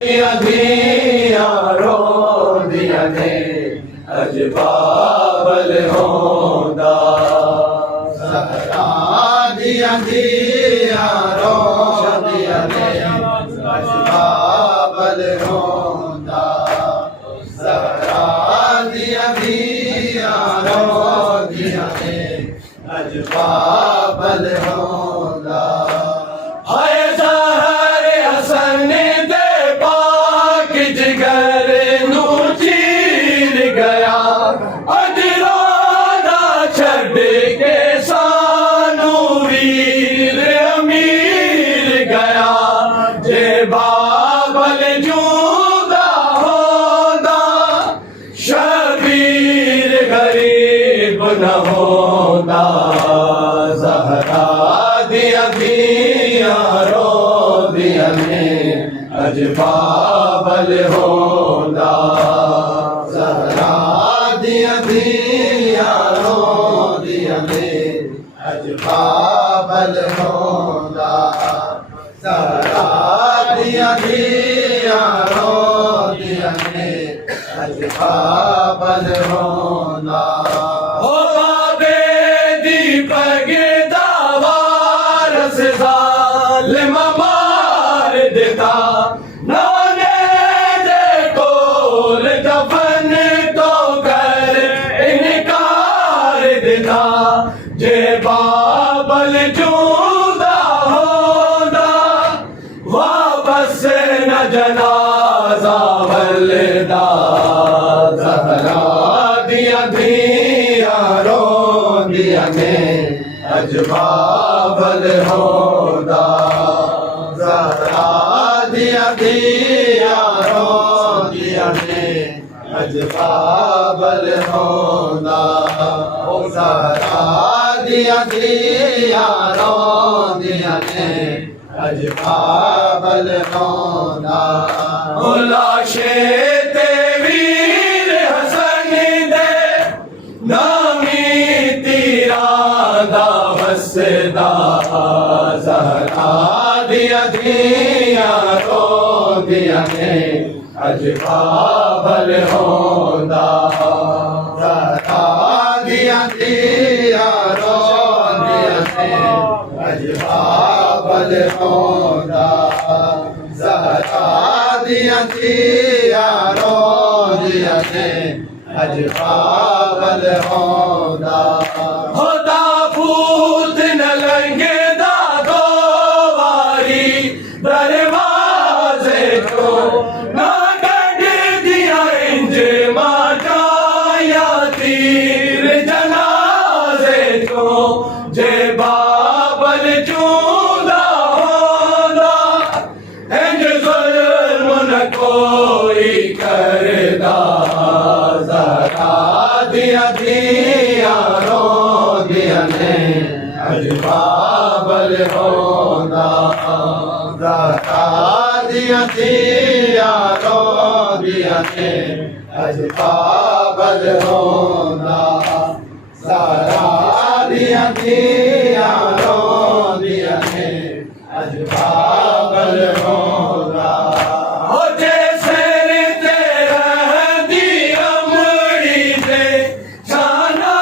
दिया रो दिया ने अजबाबल होंदा सहरा दिया रो दिया ने अजबाबल होंदा सहरा दिया रो दिया ने अजबाबल होंदा बाबल जूदा होंदा शबीर गरीब न होंदा ज़हरा दिया रो दिया ने अजबाबल होंदा ज़हरा दिया रो दिया ने अजबाबल होंदा ज़हरा दिया रो दिया ने अजबाबल होंदा ओ बाबे दी पगदा वारस ज़ालिम मार देता नाने दे कोल दफन तो कर इनकार देता जे बाबल जूदा वापस न जनाजा वलदा ज़हरा दिया रो दिया ने अजबाबल होंदा ज़हरा दिया रो दिया ने अजबाबल होंदा ओ ज़हरा दिया रो दिया ने अजबाबल होंदा लाशे ते वीर हसन दे नामी तीरा दा वसदा ज़हरा दिया रो दिया ने अजबाबल होंदा ज़हरा दिया रो दिया ने अजबाबल होंदा ज़हरा दिया रो दिया ने अजबाबल होंदा होदा भूत न लंगे दा दो वारी दरवाजे को ना गड दिया इंज माता या तीर जनाजे को जे बाबल जूदा होंदा इंज ज़ुल्म न कोई करदा ज़हरा दिया रो दिया ने अजबाबल होंदा ज़हरा दिया रो दिया ने अजबाबल होंदा ज़हरा दिया रो दिया ने अजबाबल होंदा ओ जैसे तेरा दी अमड़ी दे शाना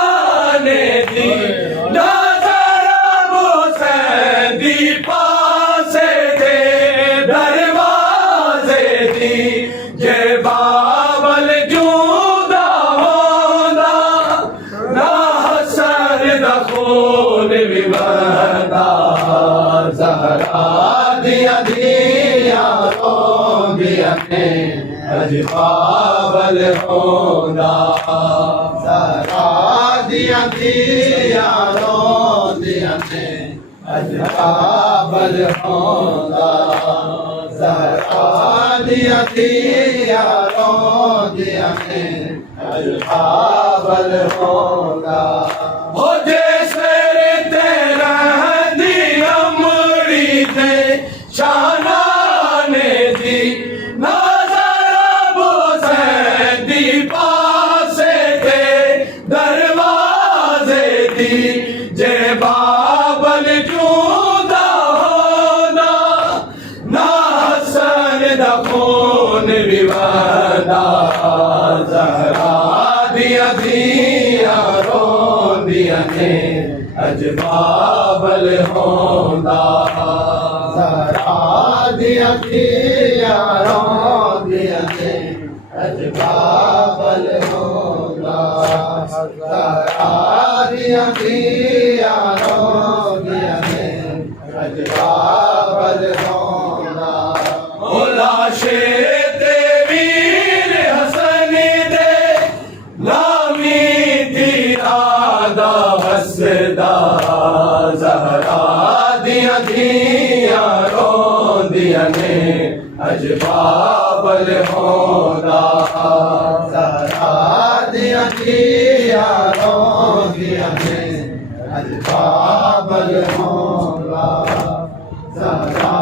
ने दी नज़रा मुसैदी पासे दे दरवाजे दी जे बाबल जूदा होंदा ना हसन दा खून भी बहदा ज़हरा दिया रो दिया ने अजबाबल होंदा ज़हरा दिया रो दिया ने अजबाबल होंदा ज़हरा दिया रो दिया ने अजबाबल होंदा ओ जैसे तेरा दी अमड़ी दे शाना ने दी नज़रा मुसैदी पासे दे दरवाजे दी जे बाबल जूदा होंदा ना हसन दा खून सोन विवादा जहरा दिया दिया रो दिया ने अजबाबल होंदा जहरा दिया दिया रो दिया ने अजबाबल होंदा जहरा दिया दिया रो दिया ने अजबाबल होंदा लाशे ते वीर हसन दे लामी तीरादा हसदा जहरा दिया दिया रो दिया ने अजबाबल होंदा जहरा दिया दिया रो दिया ने अजबाबल होंदा जहरा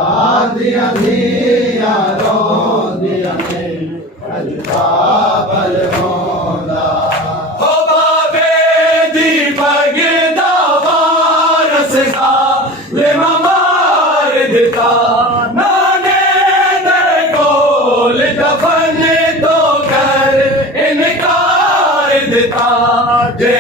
दिया दिया रो दिया ने अजबाबल होंदा हो बाबे दी पगदा वारस दा ले मार दिता नाने दे कोल दफन तो कर इनकार दिता जे